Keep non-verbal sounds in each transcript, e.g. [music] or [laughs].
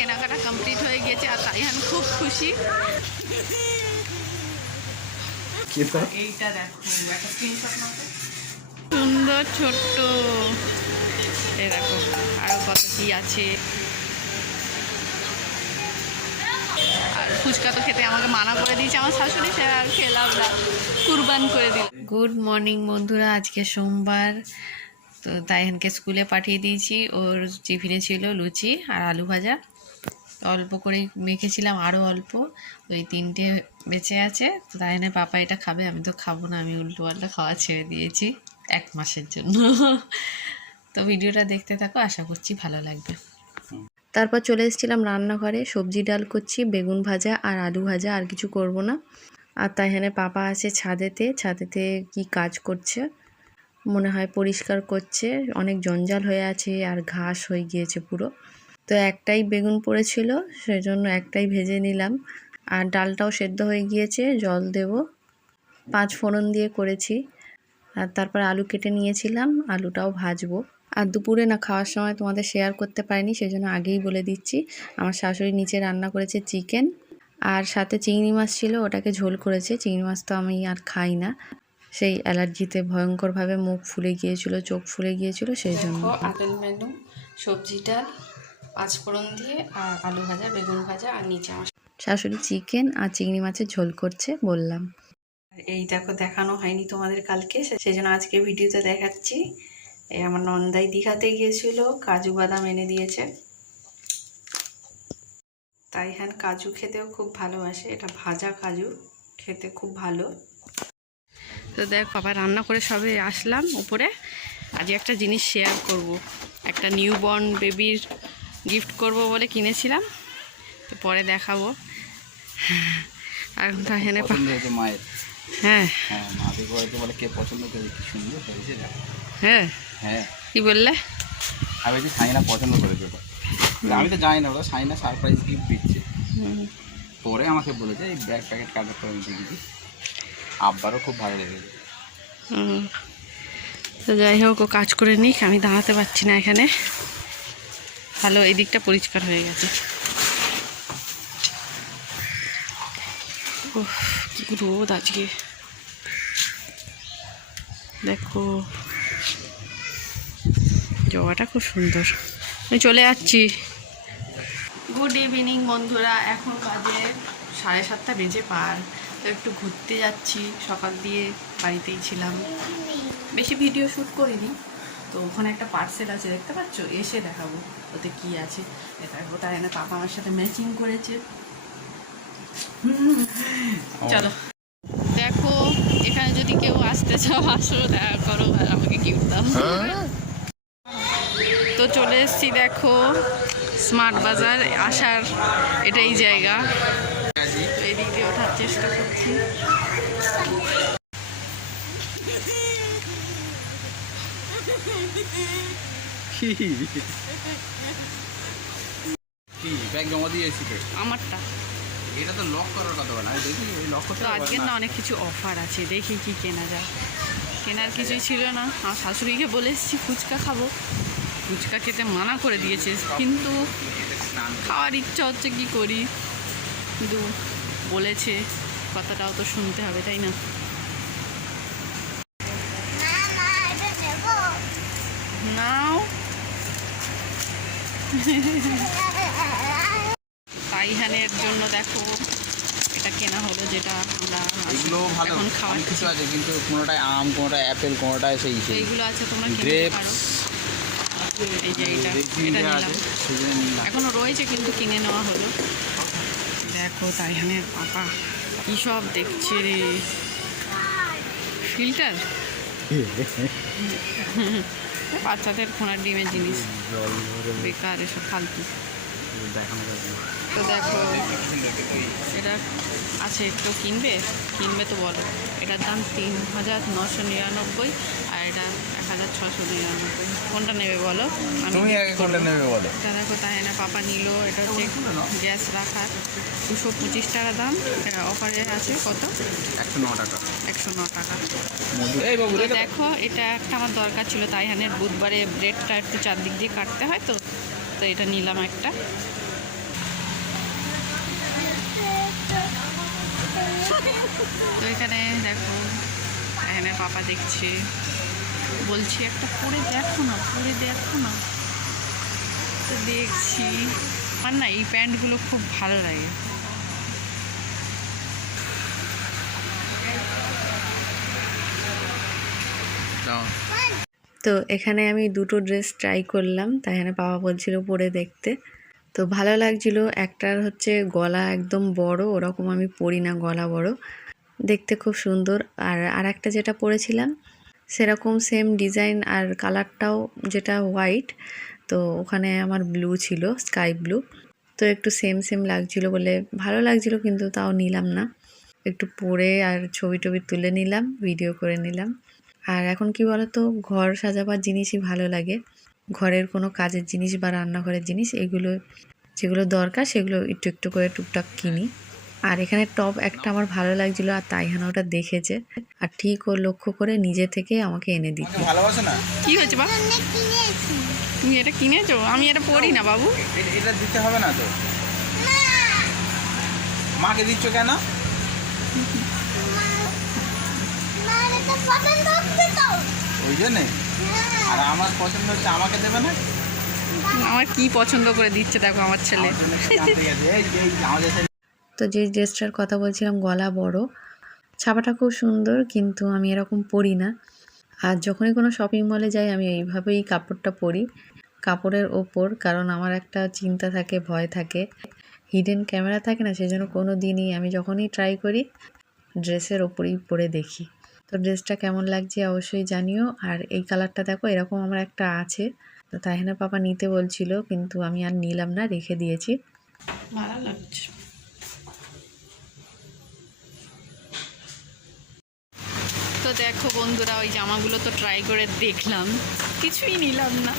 কেনাকাটা কমপ্লিট হয়ে গিয়েছে আর তাইহান খুব খুশি। এইটা দেখো একটা স্ক্রিনশট সুন্দর ছোট্ট এই দেখো আরও কত কি আছে। আর ফুচকা তো খেতে আমাকে মানা করে দিয়েছে আমার শাশুড়ি সে আর খেলাম না কুরবান করে দিল। গুড মর্নিং বন্ধুরা আজকে সোমবার। তো তাইহানকে স্কুলে পাঠিয়ে দিয়েছি ওর টিফিনে ছিল লুচি আর আলু ভাজা। অল্প করেই মেখেছিলাম আরও অল্প। ওই তিনটে বেঁচে আছে। তো তাইহানের পাপা এটা খাবে, আমি তো খাব না, আমি উল্টো পাল্টা খাওয়া ছেড়ে দিয়েছি এক মাসের জন্য। তো ভিডিওটা দেখতে থাকো, আশা করছি ভালো লাগবে। তারপর চলে এসেছিলাম রান্নাঘরে, সবজি ডাল করছি, বেগুন ভাজা আর আলু ভাজা, আর কিছু করব না। আর তাইখানে পাপা আছে ছাদেতে ছাদেতে কি কাজ করছে? মনে হয় পরিষ্কার করছে, অনেক জঞ্জাল হয়ে আছে আর ঘাস হয়ে গিয়েছে পুরো। তো একটাই বেগুন পড়েছিল, সেজন্য একটাই ভেজে নিলাম। আর ডালটাও সেদ্ধ হয়ে গিয়েছে, জল দেব। পাঁচ ফোড়ন দিয়ে করেছি। আর তারপর আলু কেটে নিয়েছিলাম, আলুটাও ভাজবো। আর দুপুরে না খাওয়ার সময় তোমাদের শেয়ার করতে পারিনি, সেজন্য আগেই বলে দিচ্ছি। আমার শাশুড়ি নিচে রান্না করেছে চিকেন আর সাথে চিংড়ি মাছ ছিল, ওটাকে ঝোল করেছে। চিংড়ি মাছ তো আমি আর খাই না। সেই অ্যালার্জিতে ভয়ঙ্করভাবে মুখ ফুলে গিয়েছিল, চোখ ফুলে গিয়েছিল সেই জন্য আপেল মেনু, সবজি ডাল পাঁচফোড়ন দিয়ে আর আলু ভাজা বেগুন ভাজা আর নিচে আমার শাশুড়ি চিকেন আর চিংড়ি মাছের ঝোল করছে বললাম। এই দেখো দেখানো হয়নি তোমাদের কালকে সেই জন্য আজকে ভিডিওতে দেখাচ্ছি। এই আমার নন্দাই দীঘাতে গিয়েছিল কাজু বাদাম এনে দিয়েছে। তাই হ্যাঁ কাজু খেতেও খুব ভালোবাসে। এটা ভাজা কাজু খেতে খুব ভালো। তো দেখ আবার রান্না করে সবে আসলাম উপরে। আজ একটা জিনিস শেয়ার করব। একটা নিউ বর্ন বেবির গিফট করব বলে কিনেছিলাম। তো পরে দেখাবো। আর এখানে পছন্দ হয়েছে মায়ের। হ্যাঁ। হ্যাঁ মা দেখে হয়তো বলে কে পছন্দ করে কি সুন্দর দেখো। হ্যাঁ। হ্যাঁ। কি বললে? আমি বলছি সাইনা পছন্দ করেছে ওটা আমি তো জানি না ওটা সাইনা সারপ্রাইজ গিফট দিচ্ছে। পরে আমাকে বলেছে এই ব্যাগ প্যাকেট কাটার করে আমি দেখেছি আব্বারও খুব ভালো লেগেছে। হুম। তো যাই হোক ও কাজ করে নিক আমি দাঁড়াতে পারছি না এখানে। ভালো, এই দিকটা পরিষ্কার হয়ে গেছে। রোদ আজকে। দেখো জবাটা খুব সুন্দর। আমি চলে যাচ্ছি। গুড ইভিনিং বন্ধুরা, এখন বাজে সাড়ে সাতটা বেজে পার। তো একটু ঘুরতে যাচ্ছি, সকাল দিয়ে বাড়িতেই ছিলাম। বেশি ভিডিও শ্যুট করিনি। তো ওখানে একটা পার্সেল আছে দেখতে পাচ্ছ? এসে দেখাবো ওতে কি আছে। এটা তাই না পাপা আমার সাথে ম্যাচিং করেছে। চলো। দেখো এখানে যদি কেউ আসতে চাও আসো দেখা করো আর আমাকে গিফট দাও। তো চলে এসেছি দেখো স্মার্ট বাজার আসার এটাই জায়গা। তো এই দিক দিয়ে ওঠার চেষ্টা করছি। কি ব্যাগ জমা দিয়েছি তো আমারটা। এটা তো লক করার কথা বলে আমি দেখি লক করতে আজকে না। অনেক কিছু অফার আছে দেখি কি কেনা যায়। কেনার কিছুই ছিল না। আমার শাশুড়িকে বলে এসেছি ফুচকা খাব। ফুচকা খেতে মানা করে দিয়েছে কিন্তু খাওয়ার ইচ্ছা হচ্ছে কি করি? কিন্তু বলেছে কথাটাও তো শুনতে হবে তাই না নাও তাইহানের জন্য দেখো এটা কেনা হলো যেটা আমরা এগুলো ভালো অনেক খাওয়ার কিছু আছে কিন্তু কোনোটায় আম কোনোটায় অ্যাপেল কোনোটায় সেই। এইগুলো আছে তোমরা কিনতে পারো। এই যে এইটা এটা নিলাম। এখনও রয়েছে কিন্তু কিনে নেওয়া হলো। দেখো তাইহানের পাপা কি সব দেখছে রে। ফিল্টার? [laughs] বাচ্চাদের খোঁড়ার ডিমের জিনিস। বেকার এসব ফালতু। তো দেখো, এটা আছে, তো কিনবে? কিনবে তো বলো। এটার দাম তিন হাজার নশো নিরানব্বই। টাকা ছশো দিলাম কোনটা নেবে বলো? তুমি আগে কোনটা নেবে বলো? দাদা কোথায় না পাপা নিল এটা হচ্ছে গ্যাস রাখার। দুশো পঁচিশ টাকা দাম। অফারে আছে কত? একশো ন টাকা। একশো ন টাকা। দেখো এটা একটা আমার দরকার ছিল তাইহানের বুধবারে ব্রেডটা একটু চারদিক দিয়ে কাটতে হয় তো। তো এটা নিলাম একটা। তো এখানে দেখো এখানে পাপা দেখছি। বলছি একটা পরে দেখো না পরে দেখো না। তো দেখছি। আমার না এই প্যান্টগুলো খুব ভালো লাগে। তো এখানে আমি দুটো ড্রেস ট্রাই করলাম তাই এখানে বাবা বলছিল পরে দেখতে। তো ভালো লাগছিল একটার হচ্ছে গলা একদম বড় ওরকম আমি পরি না গলা বড়। দেখতে খুব সুন্দর। আর আর একটা যেটা পরেছিলাম সেরকম সেম ডিজাইন আর কালারটাও যেটা হোয়াইট তো ওখানে আমার ব্লু ছিল স্কাই ব্লু তো একটু সেম সেম লাগছিল বলে ভালো লাগছিল কিন্তু তাও নিলাম না। একটু পরে আর ছবি টবি তুলে নিলাম ভিডিও করে নিলাম। আর এখন কি বলতো, ঘর সাজাবার জিনিসই ভালো লাগে। ঘরের কোনো কাজের জিনিস বা রান্নাঘরের জিনিস, এগুলো যেগুলো দরকার সেগুলো একটু একটু করে টুকটাক কিনি। আর এখানে টপ একটা আমার ভালো লাগছিল আর তাইহানা ওটা দেখেছে। আর ঠিক ও লক্ষ্য করে নিজে থেকে আমাকে এনে দিত আমাকে ভালোবাসে না? কি হয়েছে তুমি এটা কিনেছো? আমি এটা পড়ি না বাবু। এটা দিতে হবে না তো? মাকে দিচ্ছ কেন? ওই জন্যে? আর আমার পছন্দ হচ্ছে আমাকে দেবে না? আমার কি পছন্দ করে দিচ্ছে দেখো আমার ছেলে তো যে ড্রেসটার কথা বলছিলাম, গলা বড়। ছাপাটা খুব সুন্দর, কিন্তু আমি এরকম পরি না। আর যখনই কোনো শপিং মলে যাই, আমি এইভাবেই কাপড়টা পরি। কাপড়ের ওপর, কারণ আমার একটা চিন্তা থাকে, ভয় থাকে। হিডেন ক্যামেরা থাকে না, সেজন্য কোনো দিনই আমি যখনই ট্রাই করি ড্রেসের ওপরেই পরে দেখি। তো ড্রেসটা কেমন লাগছে অবশ্যই জানিও। আর এই কালারটা দেখো, এরকম আমার একটা আছে। তো তাহিনা পাপা নিতে বলছিল, কিন্তু আমি আর নিলাম না, রেখে দিয়েছি। ভালো লাগছে। তো দেখো বন্ধুরা, ওই জামাগুলো তো ট্রাই করে দেখলাম। কিছুই নিলাম না।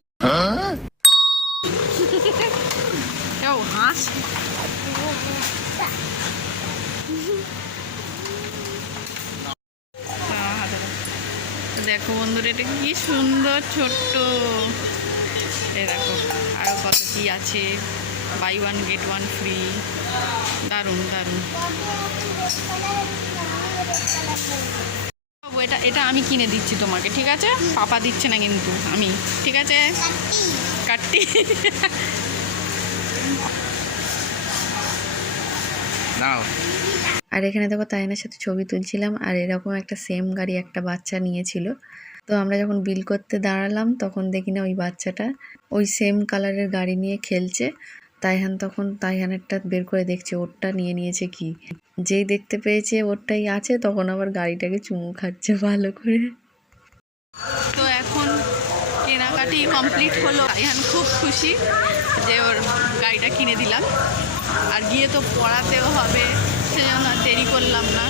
দেখো বন্ধুরা, এটা কি সুন্দর ছোট্ট। দেখো আরও কত কি আছে। Buy one get one free দারুণ দারুণ। এটা এটা আমি কিনে দিচ্ছি তোমাকে ঠিক আছে? পাপা দিচ্ছে না কিন্তু আমি ঠিক আছে? কাটটি নাও। আর এখানে দেখো তাইনের সাথে ছবি তুলছিলাম আর এরকম একটা সেম গাড়ি একটা বাচ্চা নিয়েছিল। তো আমরা যখন বিল করতে দাঁড়ালাম তখন দেখি না ওই বাচ্চাটা ওই সেম কালারের গাড়ি নিয়ে খেলছে। তাইহান তখন তাইহানেরটা বের করে দেখছে, ওরটা নিয়ে নিয়েছে কি? যেই দেখতে পেয়েছে ওরটাই আছে, তখন আবার গাড়িটাকে চুমু খাচ্ছে ভালো করে। তো এখন কেনাকাটি কমপ্লিট হলো, তাইহান খুব খুশি যে ওর গাড়িটা কিনে দিলাম। আর গিয়ে তো পড়াতেও হবে, সেজন্য দেরি করলাম না।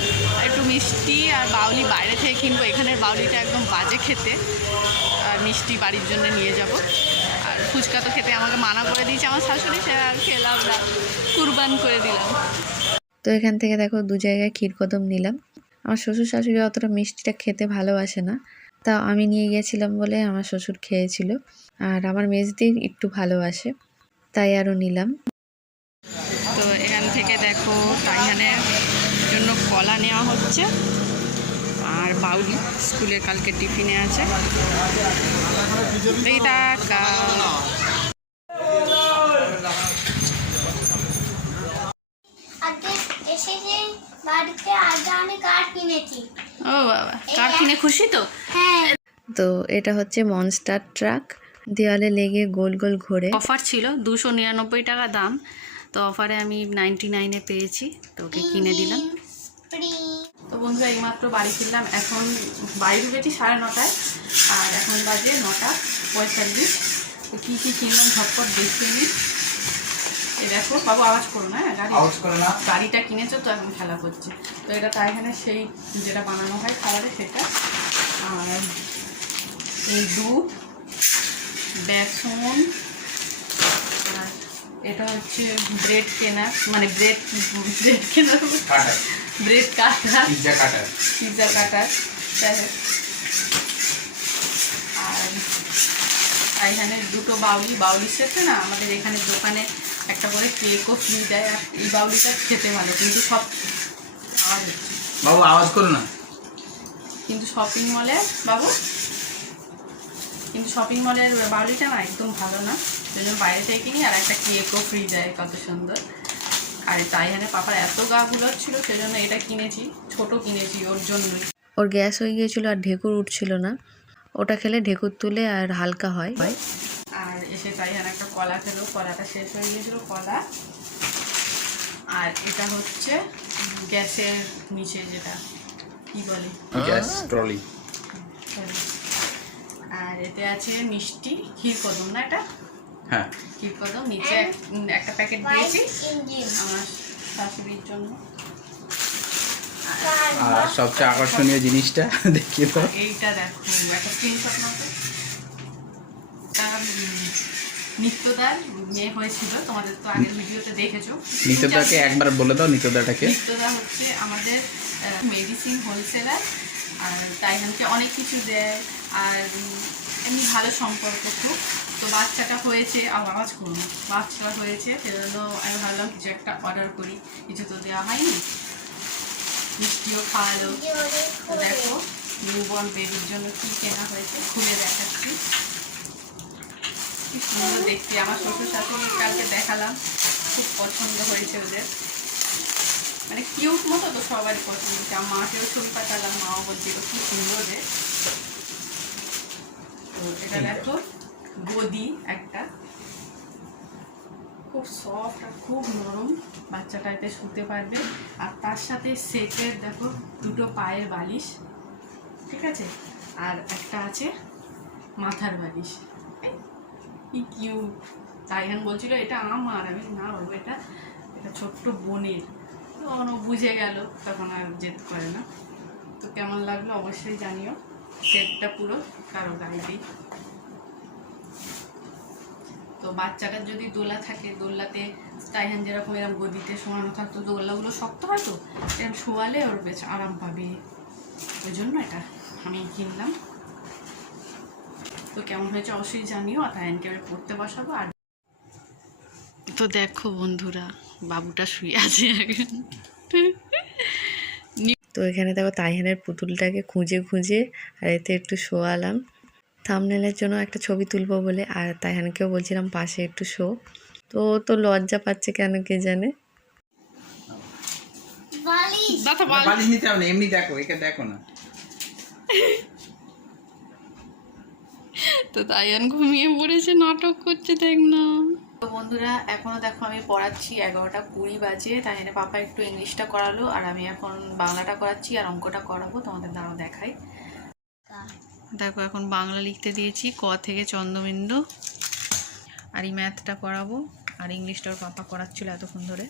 একটু মিষ্টি আর বাউলি বাইরে থেকে কিনবো, এখানের বাউলিটা একদম বাজে খেতে। আর মিষ্টি বাড়ির জন্য নিয়ে যাব। আর ফুচকা তো খেতে আমাকে মানা করে আমার শাশুড়ি সে আর খেলাম না কুরবান করে দিলাম তো এখান থেকে দেখো দু জায়গায় ক্ষীরকদম নিলাম আমার শ্বশুর শাশুড়ি অতটা মিষ্টিটা খেতে ভালোবাসে না তা আমি নিয়ে গিয়েছিলাম বলে আমার শ্বশুর খেয়েছিল আর আমার মেজদি একটু ভালোবাসে তাই আরও নিলাম তো এখান থেকে দেখো তাইহানের জন্য কলা নেওয়া হচ্ছে আর বাউলি স্কুলে কালকে টিফিনে আছে এই টাকা আগে এসেছে বাড়িতে আগে আমি কাঠ কিনেছি। ও বাবা কার কিনে খুশি তো? হ্যাঁ। তো এটা হচ্ছে মনস্টার ট্রাক দেওয়ালে লেগে গোল গোল ঘোরে। অফার ছিল দুশো নিরানব্বই টাকা দাম। তো অফারে আমি নাইনটি নাইনে পেয়েছি তো ওকে কিনে দিলাম। তো বন্ধুরা এইমাত্র বাড়ি ফিরলাম। এখন বাড়ি ঢুকেছি সাড়ে নটায় আর এখন বাজে নটা পঁয়তাল্লিশ। তো কী কী কিনলাম ঝটপট দেখিয়ে নিই। এই দেখো বাবু আওয়াজ করো না হ্যাঁ, গাড়ি? আউট করে না। গাড়িটা কিনেছো তো এখন খেলা করছে। এটা তার এখানে সেই যেটা বানানো হয় খাবারে সেটা। আর এই দুধ বেসন আর এটা হচ্ছে ব্রেড কেনা মানে ব্রেড ব্রেড কেনা bread pizza cutter. Pizza cutter. যাই হোক। আর এখানে দুটো বাউলি বাউলি সাথে না আমাদের এখানে দোকানে একটা করে কেকও ফ্রি দেয় আর এই বাউলিটা খেতে ভালো কিন্তু সব বাবু আওয়াজ করো না। কিন্তু শপিং মলে বাবু কিন্তু শপিং মলের বাউলিটা না একদম ভালো না। সেই জন্য বাইরে থেকে কিনি আর একটা কেকও ফ্রি দেয় কত সুন্দর। আর তাইহানে পাপার এত গা ছিল সেই জন্য এটা কিনেছি ছোট কিনেছি ওর জন্যই। ওর গ্যাস হয়ে গিয়েছিল আর ঢেকুর উঠছিল না। ওটা খেলে ঢেকুর তুলে আর হালকা হয়। আর এসে তাইহানে একটা কলা খেলো কলাটা শেষ হয়ে গিয়েছিল কলা আর এটা হচ্ছে গ্যাসের নিচে যেটা কি বলে? Gas trolley. আর এতে আছে মিষ্টি ক্ষীর কদম না এটা? হ্যাঁ। ক্ষীর কদম নিচে একটা প্যাকেট দিয়েছি আমার শাশুড়ির জন্য। আর সবচেয়ে আকর্ষণীয় জিনিসটা দেখিয়ে দাও। এইটা দেখো একটা স্ক্রিনশট উম, নিত্যদার মেয়ে হয়েছিল তোমাদের তো আগের ভিডিওতে দেখেছ। নিত্যদাকে একবার বলে দাও নিত্যদাটাকে। নিত্যদা হচ্ছে আমাদের মেডিসিন হোলসেলার আর তাইহানকে অনেক কিছু দেয় আর এমনি ভালো সম্পর্ক খুব। তো বাচ্চাটা হয়েছে আওয়াজ করুন। বাচ্চাটা হয়েছে সেজন্য আমি ভাবলাম কিছু একটা অর্ডার করি। কিছু তো দেওয়া হয়নি। মিষ্টিও খাওয়ালো। দেখো নিউবর্ন বেবির জন্য কি কেনা হয়েছে খুলে দেখাচ্ছি। কি সুন্দর দেখতে আমার শ্বশুর শাশুড়ি কালকে দেখালাম খুব পছন্দ হয়েছে ওদের। মানে কিউট মতো তো সবারই পছন্দ হচ্ছে আমার মাকেও ছবি পাঠালাম মাও বলছিল কি সুন্দর রে। তো এটা দেখো গদি একটা। খুব সফট আর খুব নরম বাচ্চাটা এতে শুতে পারবে। আর তার সাথে সেটের দেখো দুটো পায়ের বালিশ ঠিক আছে? আর একটা আছে মাথার বালিশ। কি কিউট তাইহান বলছিল, এটা আমার, আমি না বাবু, এটা এটা ছোট্ট বোনের। তখন ও বুঝে গেল, তখন আর জেদ করে না। তো কেমন লাগল অবশ্যই জানিও সেটটা পুরো কারও গাড়িতেই তো বাচ্চাটার যদি দোলা থাকে, দোল্লাতে স্টাইহান যেরকম এরকম গদিতে শোয়ানো থাকতো, দোল্লাগুলো শক্ত হয় তো এরকম শোয়ালে ওর বেশ আরাম পাবে। ওই জন্য এটা আমি কিনলাম। তো কেমন হয়েছে অবশ্যই জানিও আর আমি পড়তে বসাবো আর তো দেখো বন্ধুরা বাবুটা শুয়ে আছে তো এখানে দেখো তাইহানের পুতুলটাকে খুঁজে খুঁজে আর এতে একটু শোয়ালাম থামনেলের জন্য একটা ছবি তুলবো বলে আর তাইহানকেও বলছিলাম পাশে একটু শো তো তো লজ্জা পাচ্ছে কেন কে জানে? বালিশ। দাদা বালিশ নিতে হবে না এমনি দেখো একে দেখো না। তো তাইয়ান ঘুমিয়ে পড়েছে, নাটক করছে, দেখ না। তো বন্ধুরা, এখনও দেখো আমি পড়াচ্ছি, এগারোটা কুড়ি বাজে, তাই জন্য পাপা একটু ইংলিশটা করালো, আর আমি এখন বাংলাটা করাচ্ছি আর অঙ্কটা করাবো, তোমাদের দাঁড়াও দেখাই। দেখো এখন বাংলা লিখতে দিয়েছি, ক থেকে চন্দ্রবিন্দু, আর এই ম্যাথটা করাবো, আর ইংলিশটা ওর পাপা করাচ্ছিল এতক্ষণ ধরে।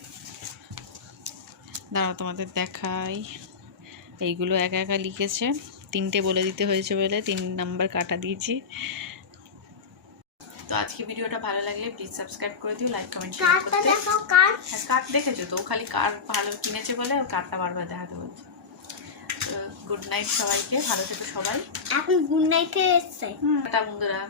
দাঁড়াও তোমাদের দেখাই, এইগুলো একা একা লিখেছে। তিনটে বলে দিতে হয়েছে বলে তিন নাম্বার কাটা দিয়েছি। তো আজকে ভিডিওটা ভালো লাগলে প্লিজ সাবস্ক্রাইব করে দিও লাইক কমেন্ট শেয়ার করতে। কার্ড হ্যাঁ কার্ড দেখেছ তো? ও খালি কার্ড ভালো কিনেছে বলে ও কার্ডটা বারবার দেখাতে বলছে। তো গুড নাইট সবাইকে ভালো থেকো সবাই। এখন গুড নাইটে এসছে। টাটা বন্ধুরা।